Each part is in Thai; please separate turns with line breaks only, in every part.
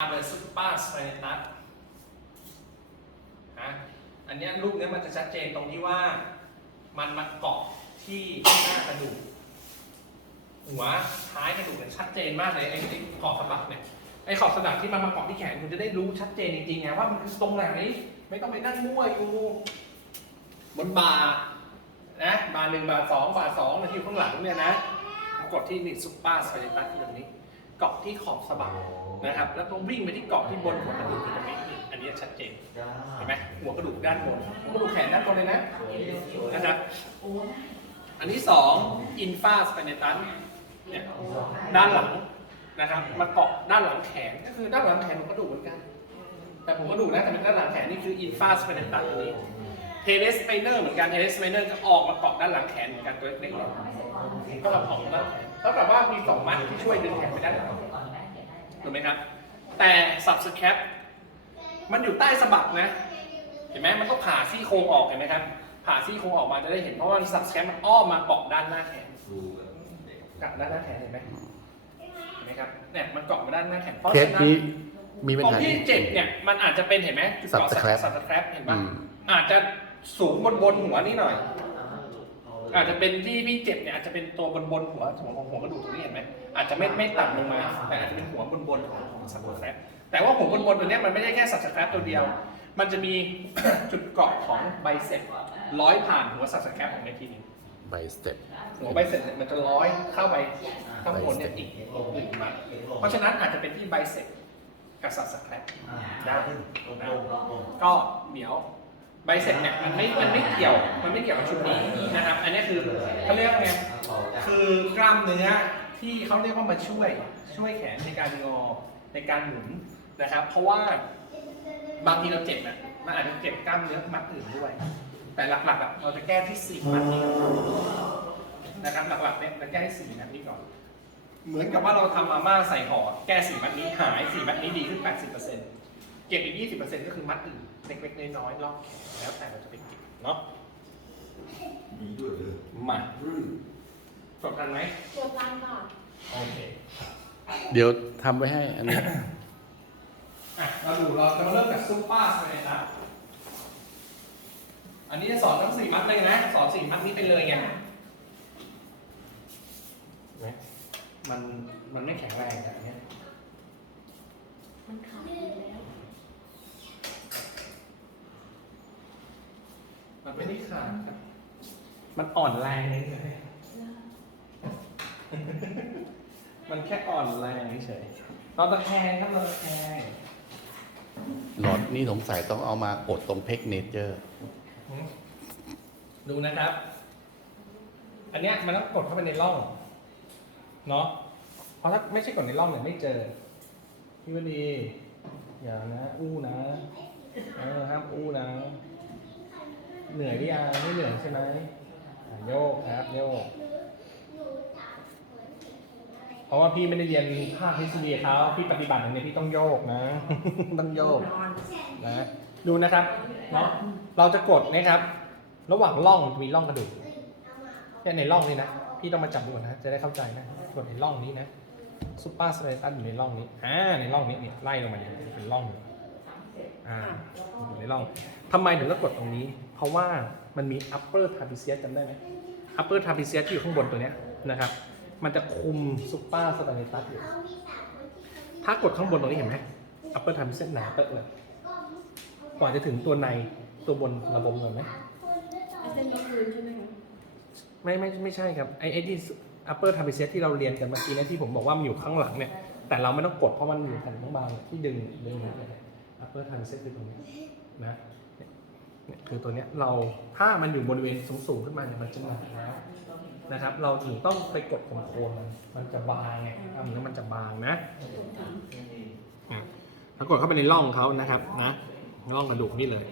ตามเลยซุปเปอร์สเปนตัสฮะอันเนี้ยรูปเนี้ยมันจะชัดเจนตรงที่ว่ามันมาเกาะที่หน้ากระดูกหัวท้ายกระดูกเนี่ยชัดเจนมากเลยไอ้ไอ้ขอบสลักเนี่ยไอ้ขอบสลักที่มันมาเกาะที่แขนคุณจะได้รู้ชัดเจนจริงๆไงว่ามันคือตรงไหนไม่ต้องไปนั่งมั่วอยู่บนบา่านะบ่าหนึ่งบ่าสองบ่าสองนที่อยู่ข้างหลังเนี่ยนะกดที่นี่ซุปเปอร์สเปนตัสที่ตรงนี้เกาะที่ขอบสะบัก นะครับ แล้วต้องวิ่งไปที่เกาะที่บนหัวกระดูกตรงนี้อันนี้ชัดเจนเห็นไหมหัวกระดูกด้านบนหัวกระดูกแขนด้านบนเลยนะนะครับอันที่สองอินฟาสเปเนตันเนี่ยด้านหลังนะครับ มาเกาะด้านหลังแขนก็คือด้านหลังแขนของกระดูกเหมือนกัน แต่ผมกระดูกนะแต่เป็นด้านหลังแขนนี่คืออินฟาสเปเนตันอันนี้เทเลสไ p เนอร์เหมือนกันเทเลสไ p เนอร์ก็ออกมาเกาะด้านหลังแขนเหมือนกันตัวเล็กๆก็มาเกาะด้านหลังแขนเท่ากับว่ามีสองมัดที่ช่วยดึงแขนไปด้านหลัง ถูกไหมครับ แต่ subscap มันอยู่ใต้สะบักนะ เห็นไหมมันต้องผ่าซี่โครงออกเห็นไหมครับ ผ่าซี่โครงออกมาจะได้เห็นเพราะว่า subscap มันอ้อมมาเกาะด้านหน้าแขนกับด้านหน้าแขนเห็นไหมเห็นไหมครับเนี่ยมันเกาะมาด้านหน้าแขนเพราะ
เคส
ฉะนั้น
นี้มีปัญ
ของ
หา
พี่เจ็บเนี่ยมันอาจจะเป็นเห็นไหมจุดเกาะ
Subscap
subscap เห็น
อื
ปะ
ม
อาจจะสูงบนบนหัวนี่หน่อย อาจจะเป็นที่พี่เจ็บเนี่ยอาจจะเป็นตัวบนบนหัวของหัวกระดูกตรงนี้เห็นไหมอาจจะไม่ไม่ต่ำลงมา แต่อาจจะเป็นหัวบนบนของของสับสแครปแต่ว่าหัวบนบนตัวเนี้ยมันไม่ได้แค่สับสแครปตัวเดียว มันจะมีจุดเกาะของไบเซ็ปร้อยผ่านหัวสับสแครปของในทีนึง
ไบสเต็ป
หัวไบเซ็ปเนี่ยมันจะร้อยเข้าไปข้างบนเนี่ยอีกหนึ่งมัดเพราะฉะนั้นอาจจะเป็นที่ไบเซ็ปกับสับสแครปได้ก็เดี๋ยว ไบเซ็ปเนี่ยมันไม่มันไม่เกี่ยวมันไม่เกี่ยวกับชุดนี้นะครับ อันนี้คือเขาเรียกว่าไงคือกล้ามเนื้อที่เขาเรียกว่ามาช่วยช่วยแขนในการงอในการหมุนนะครับ เพราะว่าบางทีเราเจ็บอะมันอาจจะเจ็บกล้ามเนื้อมัดอื่นด้วย แต่หลักๆอะเราจะแก้ที่สี่มัดนี้นะครับหลักๆเนี่ยเราแก้ที่สี่มัดนี้ก่อน เหมือนกับว่าเราทำมาม่าใส่ห่อแก้สี่มัดนี้หายสี่มัดนี้ดีขึ้น 80%เก็บอีก 20%ก็คือมัดอื่น เล็กๆน้อยๆรอบแขนแล้วแต่เราจะไปเก็บเนาะ
มีด้วยเหรอ
มาจบกันไหม
จบกันก่อน
โอเค
เดี๋ยวทำไว้ให้อันนี้
อะเราดูเราจะมาเริ่มจากซุปเปอร์สเปนนะอันนี้จะสอนทั้งสี่มัดเลยนะ สอนสี่มัดนี้ไปเลยไงเห็นไหมมันมันไม่แข็งแรงแบบเนี้ย
มันขาดอยู่แล้ว
มัน ไม่ได้ขาดครับ มันอ่อนแรงเฉยๆมันแค่อ่อนแรงเฉยๆเราตะแคงครับเราตะแคง
หลอดนี่สงสัยต้องเอามากดตรงเพกเนเจอร์
ดูนะครับ อันเนี้ยมันต้องกดเข้าไปในร่อง เนาะเพราะถ้าไม่ใช่กดในร่องเนี่ยไม่เจอ พี่วดี อย่านะ อู้นะ เออห้ามอู้นะ เหนื่อยหรือยังไม่เหนื่อยใช่ไหมโยกครับโยกเพราะว่าพี่ไม่ได้เรียนภาคทฤษฎีเขาพี่ปฏิบัติอย่างนี้พี่ต้องโยกนะ ต้องโยกนะดูนะครับเนาะเราจะกดนะครับ ระหว่างร่องมีร่องกระดูกแค่ในร่องนี้นะพี่ต้องมาจับดูนะจะได้เข้าใจนะกดในร่องนี้นะซุปเปอร์สเปรตันอยู่ในร่องนี้อ่าในร่องนี้เนี่ยไล่ลงมาเนี่ยเป็นร่องอยู่ อ่าอยู่ในร่องทำไมถึงต้องกดตรงนี้ เพราะว่ามันมี upper trapezius จำได้ไหม upper trapezius ที่อยู่ข้างบนตัวเนี้ยนะครับ มันจะคุมซุปเปอร์สเปรตัสอยู่ ถ้ากดข้างบนตรงนี้เห็นไหม upper trapezius หนาเตอะเลยกว่าจะถึงตัวในตัวบนระบบเงินไหม
ไอ้เส้นยกคืนใช่ไหมคะ
ไม่ไม่ไม่ใช่ครับไอ้ไอ้ที่ upper trapezius ที่เราเรียนกันเมื่อกี้นะที่ผมบอกว่ามันอยู่ข้างหลังเนี่ยแต่เราไม่ต้องกดเพราะมันอยู่แผ่นข้างบางเนี่ยที่ดึงดึงเนี่ย upper trapezius คือตรงนี้นะเนี่ยคือตัวเนี้ยเราถ้ามันอยู่บริเวณสูงๆขึ้นมาเนี่ยมันจะหนานะครับ เราถึงต้องไปกดโคนมันมันจะบางไงทำอย่างนี้มันจะบางนะอะแล้วกดเข้าไปในร่องเขานะครับนะร่องกระดูกนี่เลย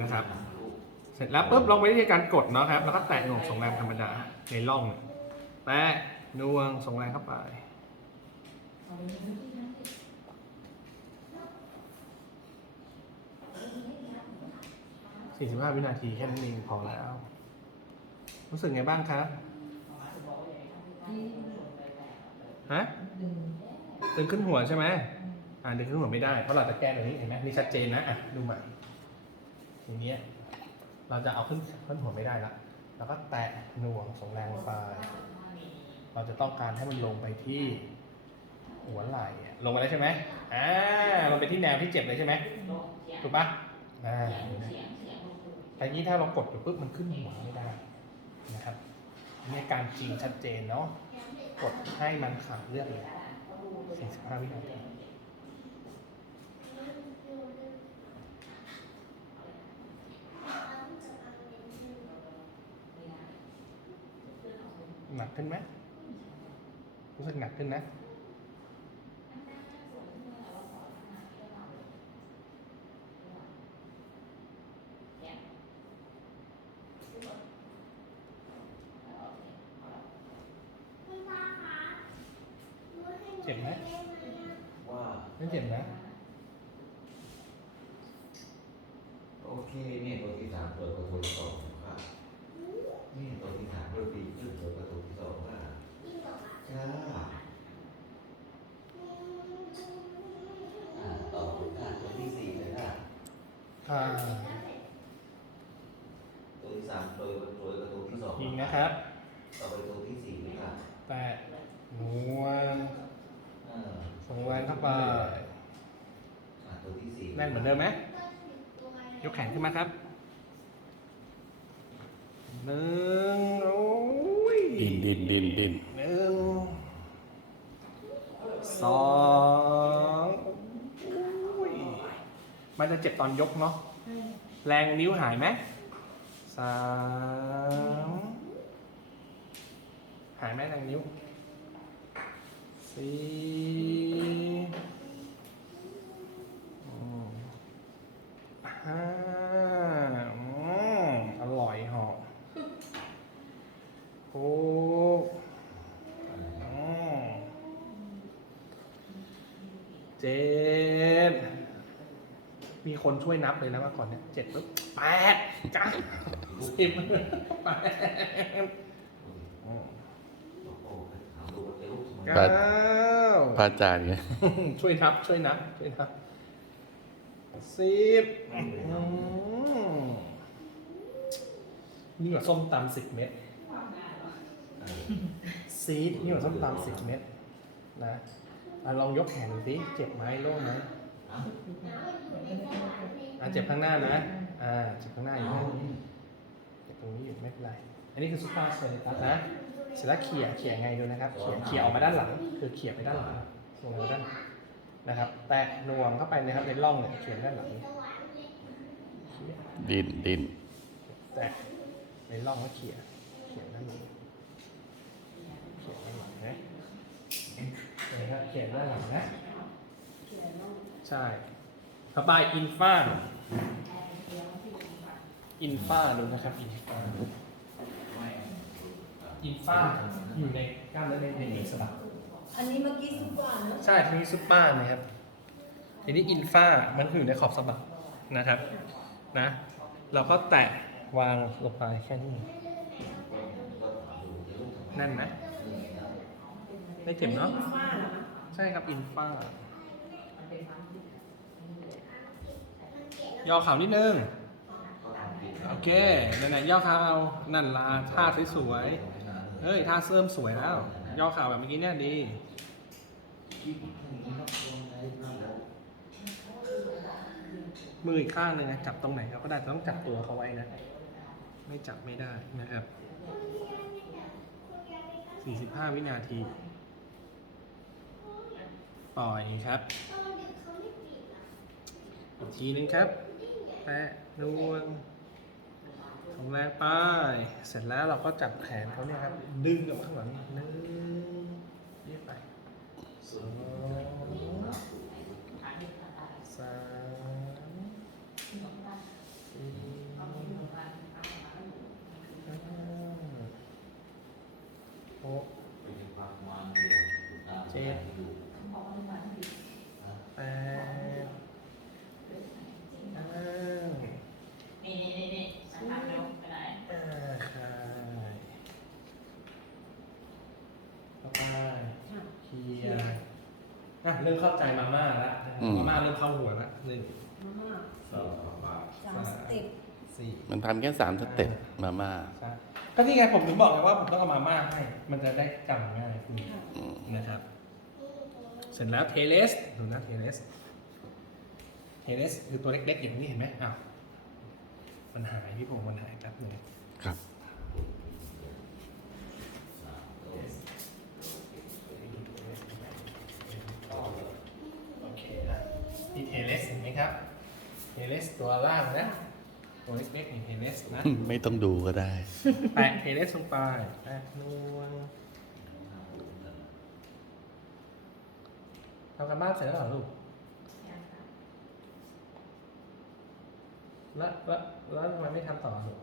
นะครับ เสร็จแล้วปุ๊บลองไปที่การกดเนาะครับ แล้วก็แตะหน่วงส่งแรงธรรมดาในร่องแตะน่วงส่งแรงเข้าไป 45 วินาทีแค่นั้นเองพอแล้ว รู้สึกไงบ้างครับฮะดึงขึ้นหัวใช่ไหมอ่าดึงขึ้นหัวไม่ได้เพราะเราจะแก้ตรงนี้เห็นไหมนี่ชัดเจนนะอะดูใหม่อย่างเงี้ยเราจะเอาขึ้นขึ้นหัวไม่ได้ละเราก็แตะหน่วงส่งแรงลงไปเราจะต้องการให้มันลงไปที่หัวไหล่ลงไปแล้วใช่ไหมอ่าลงไปที่แนวที่เจ็บเลยใช่ไหมถูกปะอ่า แต่นี้ถ้าเรากดอยู่ปุ๊บมันขึ้นหัวไม่ได้นะครับนี่การจริงชัดเจนเนาะกดให้มันขาดเลือดเลย45วินาทีหนักขึ้นไหมรู้สึกหนักขึ้นนะ เจ็บไหม
ว่า
ไม่เจ็บนะ
โอเคเนี่ยตัวที่สามเปิดประตูที่สองค่ะนี่ตัวที่สามเปิดปีขึ้นเปิดประตูที่สองค่ะจ้าอ่าต่อคุณค่ะตัวที่สี่เลยค่ะ
อ่า
ตัวที่สามเปิดประตูประตูที่สอง
ยิงนะครับ
ต่อไปตัวที่สี่เลยค่ะ
แตะหนวง
อ่า
ส่งแรงเข้าไป
อ่าตัวที่สี่
แน่นเหมือนเดิมไหมยกแขนขึ้นมาครับหนึ่งโอ้ย
ดินดินดินดิน
หนึ่งสองโอ้ยมันจะเจ็บตอนยกเนาะแรงนิ้วหายไหมสามหายไหมแรงนิ้วสี่อืมห้าอืมอร่อยเหอะหกอืม เจ็ดมีคนช่วยนับเลยนะเมื่อก่อนเนี่ยเจ็ดปุ๊บแปดเก้าสิบแปดอืม
โอ้โหถามดูว่าเป็นลูกทำไม
เก้า
พระอาจารย์ไง
ช่วยนับ ช่วยนับช่วยนับสิบอืมนี่กว่าส้มตำสิบเม็ด
เออ
ซีดนี่กว่าส้มตำสิบเม็ดนะ อะลองยกแขนดูสิเจ็บไหมโล่งไหมอะเจ็บข้างหน้านะอ่าเจ็บข้างหน้าอยู่นะเจ็บตรงนี้อยู่ไม่เป็นไร อันนี้คือซุปเปอร์เซนิตัสนะเสร็จแล้วเขี่ยเขี่ยไงดูนะครับเขี่ยเขี่ยออกมาด้านหลัง คือเขี่ยไปด้านหลังลงมาด้านหลังนะครับ แตะหน่วงเข้าไปนะครับในร่องเนี่ยเขี่ยด้านหลังเขี่ย
ดินดิน
แตะในร่องแล้วเขี่ยเขี่ยด้านหลังเขี่ยด้านหลังนะ นะครับเขี่ยด้านหลังนะ ใช่สบายอินฟ้าอินฟ้าดูนะครับ อินฟ้าอินฟ้าอยู่ในกล้ามเนื้อในในเอกสลับ
อันนี้เมื่อกี้สุกว่าเนอะ
ใช่ทีนี้ซุปเปอร์นะครับทีนี้อินฟ้ามันคืออยู่ในขอบสะบักนะครับนะเราก็แตะวางลงไปแค่นี้
ก็ถามดูว่าเป็นลูกทำไม
แน่นไหมไม่เจ็บเนาะ ใช่ครับอินฟ้าย่อเข่านิดนึง
ก็ทำผิด
โอเคนั่นแหละย่อเข่านั่นลาท่าสวยๆเฮ้ยท่าเสริมสวยแล้ว ย่อเข่าแบบเมื่อกี้เนี่ยดีมืออีกข้างหนึ่งนะจับตรงไหนเขาก็ได้แต่ต้องจับตัวเขาไว้นะ ไม่จับไม่ได้นะครับ 45 วินาที ปล่อยครับ อีกทีนึงครับ แตะนวลของแรงไปเสร็จแล้วเราก็จับแขนเขาเนี่ยครับ ดึงกับข้างหลังหนึ่งเรียกไปสองสามสี่ห้าหก
เจ็ด
แปดเก้า
นี่นี่นี่นะคะเร็วไปไหน
อ่รื่อไปเคลียร์อะเริ่มเข้าใจมาม่าละ
อืมา
ม่าเริ่มเข้าหัวละหนึ่งสอง
สามสเต็ป
สี่
มันทำแค่สามสเต็ปมาม่า
ก็นี่ไงผมถึงบอกเลยว่าผมต้องเอมาม่าให้ มันจะได้จำง่ายคุณ
อ
นะครับ เสร็จแล้วเทเลสดูนะเทเลสเทเลสคือตัวเล็กๆอย่างนี้เห็นไหมอ้าวมันหายพี่พงศ์มันหายแป๊บหนึง
ครับ
โอเคนะนี่เทเลสเห็นไหมครับเทเลสตัวล่างนะตัวเล็กๆนี่เทเลสนะ
ไม่ต้องดูก็ได้
แปะเทเลสลงไปแปะนวล ทำกันบ้านเสร็จแล้วเหรอลูกแล้วแล้วแล้วทำไมไม่ทำต่อลูก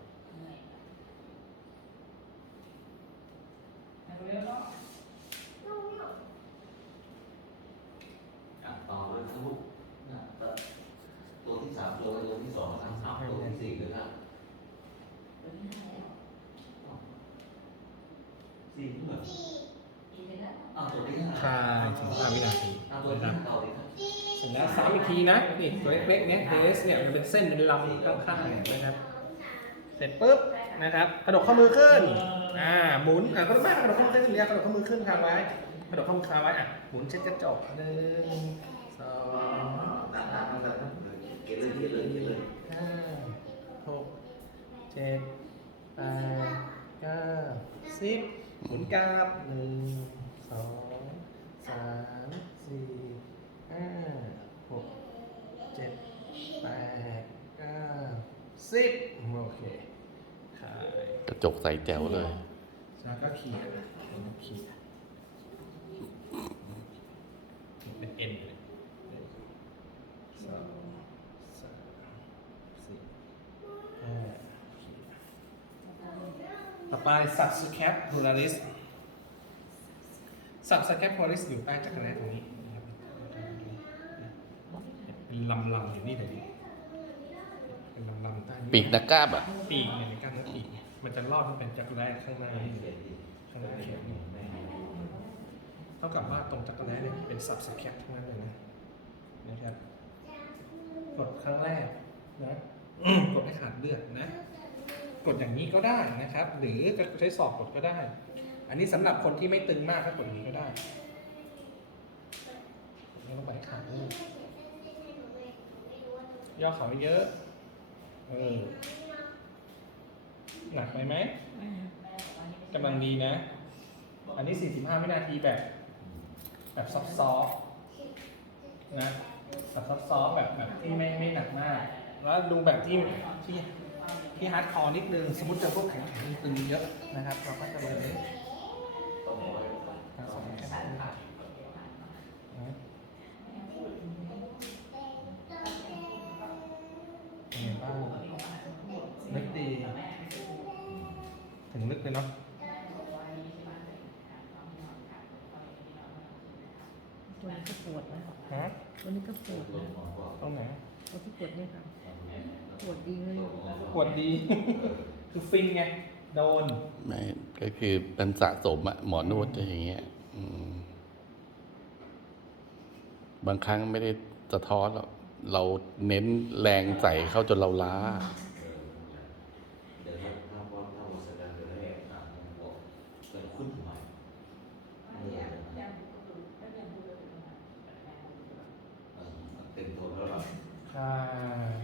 อะต่อเลยครับลูกนะตัวที่สามตัวตัวที่สองนะเอาตัวที่สี่เลยนะสี่เมื่อเอาตัวที่ห้า
ใช่ถึงห้าวินาที แล้วซ้ำอีกทีนะนี่ตัวเล็กๆเนี้ยเทสเนี่ยมันเป็นเส้นเป็นลำข้างๆเนี่ยนะครับ เสร็จปุ๊บนะครับกระดกข้อมือขึ้นอ่าหมุนอะกระดกบ้างกระดกข้อมือขึ้นเรียกกระดกข้อมือขึ้นคางไว้กระดกข้อมือคางไว้อะหมุนเช็ดกระจกหนึ่งสอง
นั่งนั่งนั่งนั่งเก็บเลยเกลยเก็บเลย
ห้าหกเจ็ดแปดเก้าสิบหมุนกราบหนึ่งสองสามสี่ห้าหกเจ็ดแปดเก้า สิบโอเคขาย
กระจกใสแจ๋วเลย
แล้วก็ขีดขีดเป็นเอ็นเลยหนึ่งสองสามสี่ห้าขีดต่อไปสับสแคปโพลาริสสับสแคปโพลาริสอยู่ใต้จักรแร้ตรงนี้นะครับเป็นลำลำๆอยู่นี่เลยนี่ เป็นลำลำๆใต้
ปีกนักกล้าบอะ
ปีกเนี่ยในกล้ามเนื้อปีกเนี่ยมันจะรอดขึ้นเป็นจักรแร้ข้างในข้างในเข็มเท่ากับว่าตรงจักรแร้เนี่ยเป็นสับสแคปทั้งนั้นเลยนะนะครับกดครั้งแรกนะกดให้ขาดเลือดนะ กดอย่างนี้ก็ได้นะครับ หรือจะใช้ศอกกดก็ได้ อันนี้สำหรับคนที่ไม่ตึงมากก็กดอย่างนี้ก็ได้ไม่ต้องไปให้ขาดเลือดย่อเข่าเยอะ เออ หนักไปไหมกำลังดีนะ อันนี้ 45 วินาทีแบบ แบบซอฟต์ๆนะแบบซอฟต์ๆแบบแบบที่ไม่ไม่หนักมาก แล้วดูแบบที่ที่ที่ฮาร์ดคอร์นิดนึง สมมติเจอพวกแข็งแข็งๆตึงๆเยอะนะครับ เราก็จะเลยทางสองแค่นั้นนะเป็นไงบ้างลึกดี ถึงลึกเลยเนาะ
ตัวนี้ก็ปวดนะ
ฮะ
ตั วนี้ก็ปวดนะ
ตรงไหน
ตัวที่ปวดเนี่ยค่ะปวดดีเลย
ปวดดี คือฟินไงโดน
ไม่ก็คือมันสะสมอะหมอนวดจะอย่างเงี้ยอืมบางครั้งไม่ได้สะท้อนหรอกเราเน้นแรงใส่เข้าจนเราล้า
เดี๋ยวถ้าถ้าว่าถ้าว่าแสดงจะได้อ่านบอกเป็นขึ้นใหม่เนี่ยเออเต็มตัวแล้วล่ะ
ค่ะ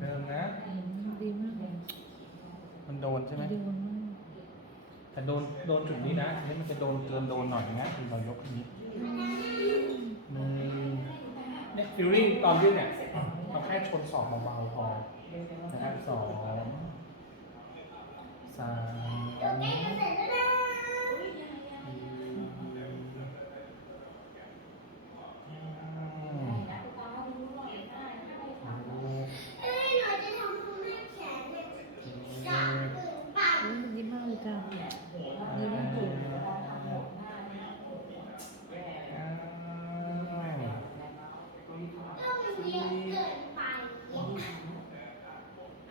เดิมนะ
อืมดีมากเลย
มันโดนใช่ไหม
ดีมาก
แต่โดนโดนจุดนี้นะอันนี้มันจะโดนเกินโดนหน่อยนะคือเรายกอันนี้หนึ่งเนี่ยฟิลลิ่งตอนยืดเนี่ยเราแค่ชนศอกเบาๆพอนะครับสองสามอืมหก
อืมดีมากเลยจ้าดีมากเลย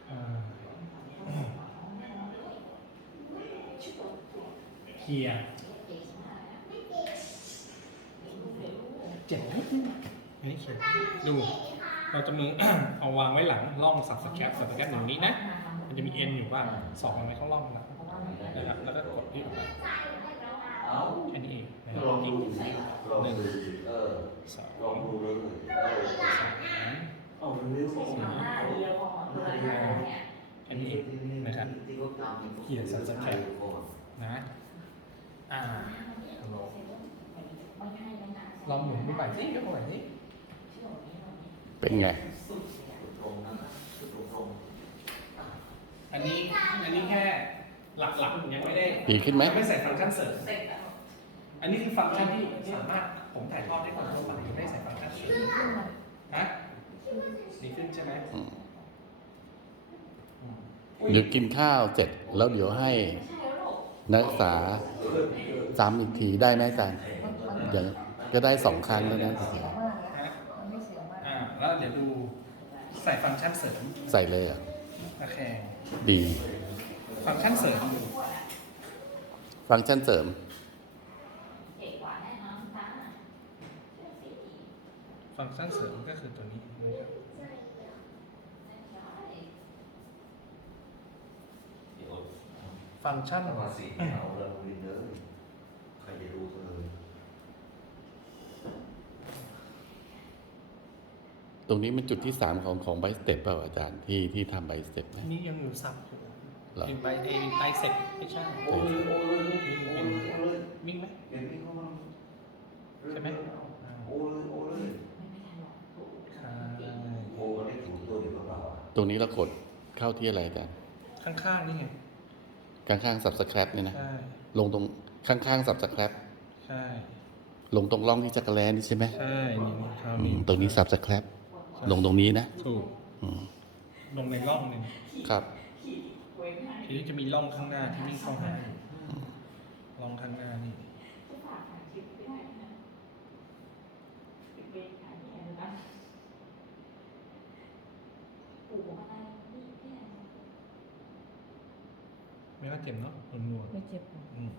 อ ลียร์เจ็บนิดนึงอันนี้เขียนดู เราจะมือ เอาวางไว้หลังร่องสับสแคปสับสแคปอย่างนี้นะ มันจะมีเอ็นอยู่ว่าสองมันไว้ข้างร่องหลังนะครับ แล้วก็กดที่ออกไป
เอา
แค่นี้เองนะครั
ลอง
บ
ดูสิลองดูเออ
สอง
ลองดูเลยเออ
สาม
เอาเร็ว
อันนี้นะครับเขียนสับสแคปนะ อ่าลอง ลองหมุนดูใหม่สิยกใหม่สิ
เป็นไง
ตรงนั้นตรงตรง
อันนี้อันนี้แค่หลักๆยังไม่ได้
ดีขึ้นไหม
ยังไม่ใส่ฟังก์ชันเสริมอันนี้คือฟังก์ชันที่สามารถผมถ่ายทอดให้คนทั่วไปไม่ได้ใส่ฟังก์ชันเสริมฮะดีขึ้นใช่ไหม
อืม
อืม
เดี๋ยวกินข้าวเสร็จแล้วเดี๋ยวให้นักศึกษาซ้ำอีกทีได้ไหมอาจารย์อย่าง ก็ได้สองครั้งแล้วนะ
เสียวมากนะ
ฮะ
มันไม่เสียวมาก
อ่าแล้วเดี๋ยวดูใส่ฟังก์ชันเสริม
ใส่เลยอะ
โอเค
ดี
ฟังก์ชันเสริม
ฟังก์ชันเสริม
ฟังก์ชันเสริมก็คือตัวนี้นะครับ
เดี๋ยว
ฟังก์ชัน
ถ้ามาสีเอาเรื่องวินเลยใครจะรู้เธอ
ตรงนี้เป็นจุดที่สามของของไบสเต็ปเปล่าอาจารย์ที่ที่ทำไบสเต็ปไหม
นี่ยังอยู่สับอยู่
เหรอ
เป็นใบเอไบเซ็ตไม่ใช่
โอ้เลยโอ้เลยโอ้เลยโอ้เลย
วิ่งไหม
เดี๋ยวนี้เขามา
ใช่ไหม
โอ้เลยโอ้เลย
ใช่
โอ้ได้ถูกตัวเดียวกับเราอะ
ตรงนี้เรากดเข้าที่อะไรอาจารย์
ข้างๆนี่ไง
ข้างๆ subscribe เนี่ยนะ
ใช่
ลงตรงข้างๆ subscribe
ใช่
ลงตรงร่องที่จักรแลนี่ใช่ไหม
ใช่นี่นี่เขา
อื
มี
มตรงนี้ subscribe ลงตรงนี้นะ
ถูก
อืม
ลงในร่องหนึ่ง
ครับ
ทีนี้จะมีร่องข้างหน้าที่วิ่งเข้าหาอยู่ร่องข้างหน้านี่ไม่น่าเจ็บเนาะนวล
ไม่เจ็บ
ๆอืม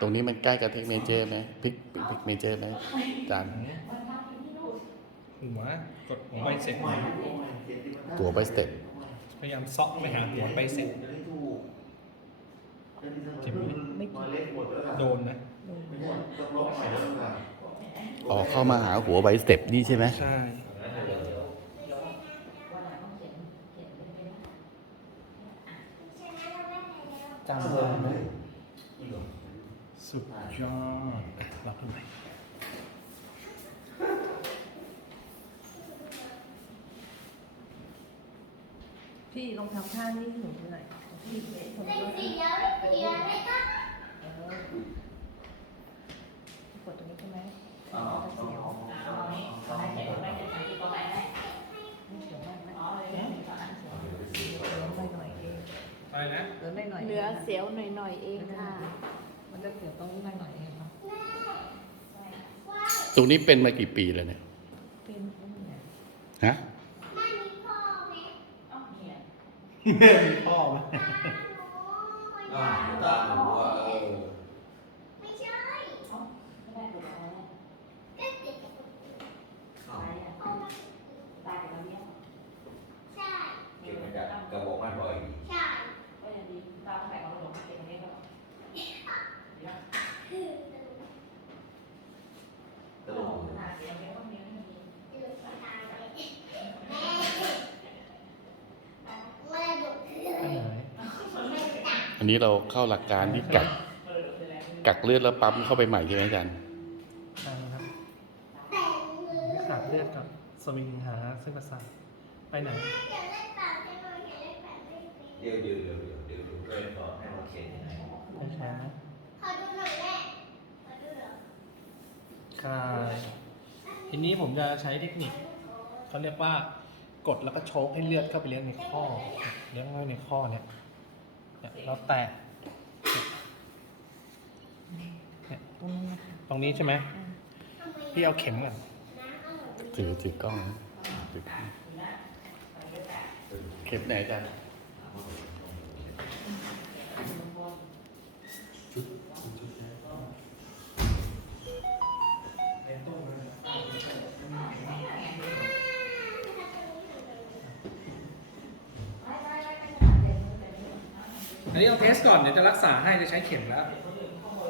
ตรงนี้มันใกล้กับเทคเมเจอร์ไหมพิกพิกเมเจอร์ไหมอาจารย์
หัวกดหัวใบเสร็จ
ตัวไบสเต็ป
พยายามเซาะไปหาหัวใบเสร็จเจ็บไหม
ไม่เจ็บ
โดนนะ
ลง
ต้องลบใหม่แล้วค่ะ
อ๋อเข้ามาหาหัวไบสเต็ปนี่ใช่ไหม
ใช่ จำได้ไหมสุดยอดรับขึ้นไป
พี่ลองทำท่านี้ให้หนูดูหน่อยพี่ทำด้วยเออกดตรงนี้ใช่ไหม
อ๋อ
เสียวไม่เสียวมากนะเสียวหน่อยหน่อยเอง
อะไรนะ
เหลือหน่อยหน่อย
เหลือเสียวหน่อยๆเองค่ะ
มันจะเสียวตรงนี้หน่อยหน่อยเองเนาะ
ตรงนี้เป็นมากี่ปีแล้วเนี่ย
เป็นอุ้มเนี่ย
ฮะ
Yeah, oh, man. น
นี้เราเข้าหลักการที่กักกักเลือดแล้วปั๊มเข้าไปใหม่ใช่ไหมอาจารย์
ใช่ครับไม่ขาดเลือดกับสวิงหาเส้นประสาทไปไหน
เดี๋ยวเดี๋ยวเดี๋ยวเดี๋ยวเดี๋ยวเดี๋ยวเริ่มก่อนให้เราเขียนยังไง
ไม่ใช่นะใช่ทีนี้ผมจะใช้เทคนิคเขาเรียกว่ากดแล้วก็โชกให้เลือดเข้าไปเลี้ยงในข้อ เลี้ยงไว้ในข้อเนี่ยเนี่ย แล้วแตะ
ตรงนี้นะคะ
ตรงนี้ใช่ไหมพี่เอาเข็มก่อน
ถือถือกล้องนะถือกล้องเข็มไหนอาจารย์
อันนี้เอาเทสก่อนเดี๋ยวจะรักษาให้จะใช้เข็มแล้ว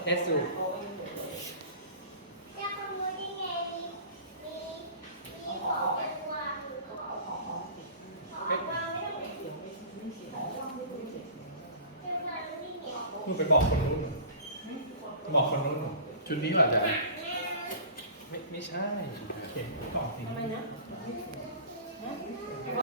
เทสดู